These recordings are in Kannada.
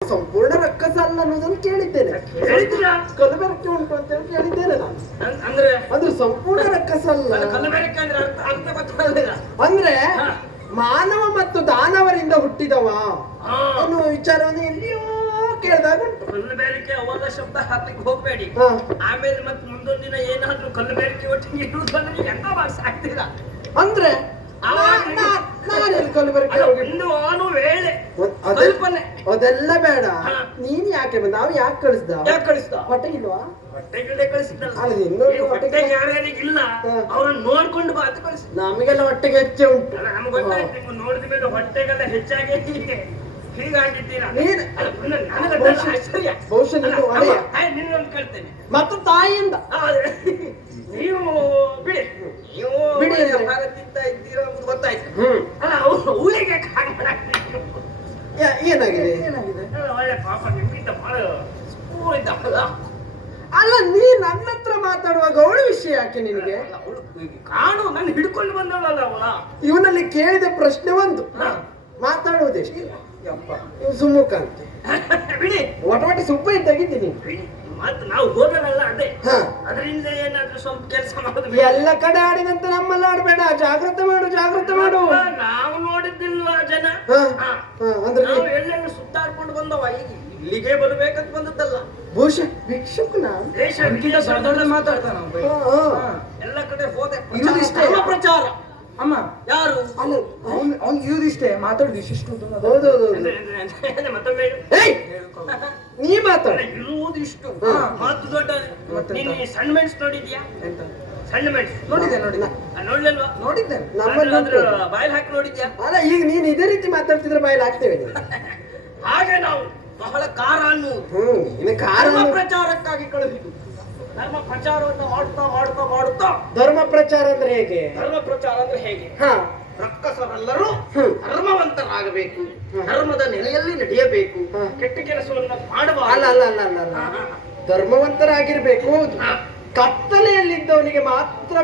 ಸಂಪೂರ್ಣ ರಕ್ಕಸ ಅಲ್ಲ ಅನ್ನೋದನ್ನು ಕೇಳಿದ್ದೇನೆ. ಕಲಬೆರಕೆ ಉಂಟು ಅಂತ ಹೇಳಿ ಕೇಳಿದ್ದೇನೆ ನಾನು. ಅಂದ್ರೆ ಸಂಪೂರ್ಣ ರಕ್ಕಸ ಅಲ್ಲ. ಅಂದ್ರೆ ಮಾನವ ಮತ್ತು ದಾನವರಿಂದ ಹುಟ್ಟಿದವ ಅನ್ನುವ ವಿಚಾರವನ್ನು ಎಲ್ಲಿಯೋ ಕೇಳಿದಾಗ ಉಂಟು. ಕಲ್ಲುಬೇರಿಕೆ ಅವಾಗ ಶಬ್ದ ಹಾಕ್ಲಿಕ್ಕೆ ಹೋಗ್ಬೇಡಿ. ಆಮೇಲೆ ಮತ್ತೆ ಮುಂದೊಂದು ದಿನ ಏನಾದ್ರೂ ಕಲ್ಲುಬೇರಿಕೆ ಒಟ್ಟಿಗೆ ಇರುವುದಂದ್ರೆ ಎಂತ ಮಾರ್ಕ್ಸ್ ಆಗ್ತೀರಾ ಅಂದ್ರೆ ಅದೆಲ್ಲ ಬೇಡ. ನೀನ್ ಯಾಕೆ ಬಂದ? ನಾವು ಯಾಕೆ ಕಳಿಸ್ದ? ಹೊಟ್ಟೆ ಇಲ್ವಾ? ಯಾರ್ಯಾರಿಗಿಲ್ಲ ಅವ್ರನ್ನ ನೋಡ್ಕೊಂಡು ಬಾ ಅಂತ ಕಳಿಸಿದ. ನಮಗೆಲ್ಲ ಹೊಟ್ಟೆಗೆ ಹೆಚ್ಚೆ ಉಂಟು. ನಮ್ಗೆ ಗೊತ್ತಾಯ್ತು, ನೀವು ನೋಡಿದ ಮೇಲೆ ಹೊಟ್ಟೆಗೆಲ್ಲ ಹೆಚ್ಚಾಗಿ ಹೀಗಾಗಿದ್ದೀರಾ. ಬಹುಶಃ ನಿನ್ನೊಂದು ಕೇಳ್ತೇನೆ ಮತ್ತು ತಾಯಿಯಿಂದ ನೀವು ಬಿಡಿ, ನೀವು ಭಾರತದಿಂದ ಇದ್ದೀರೋ ಗೊತ್ತಾಯ್ತು. ಅಲ್ಲ ಊರಿಗೆ ಏನಾಗಿದೆ? ಒಳ್ಳೆ ಪಾಪ ನಿಮ್ಗಿಂತ ಬಹಳ ಸ್ಕೂಲ್ ಇದ್ದಾವಲ್ಲ. ಅಲ್ಲ, ನೀ ನನ್ನ ಹತ್ರ ಮಾತಾಡುವಾಗ ಅವಳ ವಿಷಯ ಯಾಕೆ ನಿನಗೆ? ಕಾಣು, ನನ್ನ ಹಿಡ್ಕೊಂಡು ಬಂದವಳಲ್ಲ ಅವಳ. ಇವನಲ್ಲಿ ಕೇಳಿದ ಪ್ರಶ್ನೆ ಒಂದು, ಮಾತಾಡುವುದೆಷ್ಟು? ಸುಮ್ಮುಖ ಅಂತೆ ಬಿಡಿ, ಒಟವಟಿ ಸುಬ್ಬ ಇದ್ದಾಗಿದ್ದೀನಿ. ಮತ್ತೆ ನಾವು ಹೋದಲ್ಲ ಅದೇ, ಅದರಿಂದ ಏನಾದ್ರೂ ಸ್ವಲ್ಪ ಕೆಲಸ ಮಾಡೋದು. ಎಲ್ಲ ಕಡೆ ಆಡಿದಂತೆ ನಮ್ಮಲ್ಲಿ ಆಡ್ಬೇಡ. ಜಾಗ್ರತೆ ಮಾಡು. ನಾವು ನೋಡಿದ್ದಿಲ್ವಾ ಜನ? ಅಂದ್ರೆ ನಾವು ಎಲ್ಲೆಲ್ಲ ಸುತ್ತಾಡ್ಕೊಂಡು ಬಂದವ, ಈಗ ಇಲ್ಲಿಗೆ ಬರ್ಬೇಕಂತ ಬಂದದ್ದಲ್ಲ. ಬಹುಶಃ ಭಿಕ್ಷುಕನ ದೇಶ ಮಾತಾಡ್ತಾನ ಎಲ್ಲ ಕಡೆ ಹೋದೆ. ಪ್ರಚಾರ ಅಮ್ಮ ಯಾರು ಅಲ್ಲ, ಅವ್ನು ಇರುದಿಷ್ಟೇ ಮಾತಾಡುದು ಇಷ್ಟು. ಹೌದೌದು. ಮತ್ತೊಮ್ಮೆ ನೀ ಮಾತಾಡ. ಇರುವುದಿಷ್ಟು ಮಾತು ದೊಡ್ಡ. ನೀನು ಸಣ್ಣ ಮೆಣಸು ನೋಡಿದ್ಯಾ? ಸಣ್ಣ ಮೆಣಸು ನೋಡಿದ್ದೆ. ನೋಡ್ಲಿಲ್ವಾ? ನೋಡಿದ್ದೇನೆ. ನಮ್ಮಲ್ಲಿ ಬಾಯಲ್ಲಿ ಹಾಕಿ ನೋಡಿದ್ಯಾ? ಅಲ್ಲ, ಈಗ ನೀನ್ ಇದೇ ರೀತಿ ಮಾತಾಡ್ತಿದ್ರೆ ಬಾಯಲ್ಲಿ ಹಾಕ್ತೇವೆ. ಹಾಗೆ ನಾವು ಬಹಳ ಕಾರ ಅನ್ನುವುದು ಕಾರಣ ಪ್ರಚಾರಕ್ಕಾಗಿ ಕಳುಹಿತು. ಧರ್ಮ ಪ್ರಚಾರವನ್ನು ಮಾಡುತ್ತಾ ಧರ್ಮ ಪ್ರಚಾರ ಅಂದ್ರೆ ಹೇಗೆ? ಧರ್ಮ ಪ್ರಚಾರ ಅಂದ್ರೆ ಹೇಗೆ? ರಕ್ಕಸರೆಲ್ಲರೂ ಧರ್ಮವಂತರಾಗಬೇಕು, ಧರ್ಮದ ನೆಲೆಯಲ್ಲಿ ನಡೆಯಬೇಕು, ಕೆಟ್ಟ ಕೆಲಸವನ್ನು ಮಾಡಬಾರದು. ಅಲ್ಲ, ಧರ್ಮವಂತರಾಗಿರ್ಬೇಕು. ಹೌದು. ಕತ್ತಲೆಯಲ್ಲಿದ್ದವನಿಗೆ ಮಾತ್ರ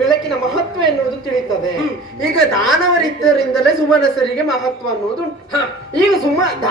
ಬೆಳಕಿನ ಮಹತ್ವ ಎನ್ನುವುದು ತಿಳಿಯುತ್ತದೆ. ಈಗ ದಾನವರಿದ್ದರಿಂದಲೇ ಸುಮನಸರಿಗೆ ಮಹತ್ವ ಅನ್ನುವುದು. ಈಗ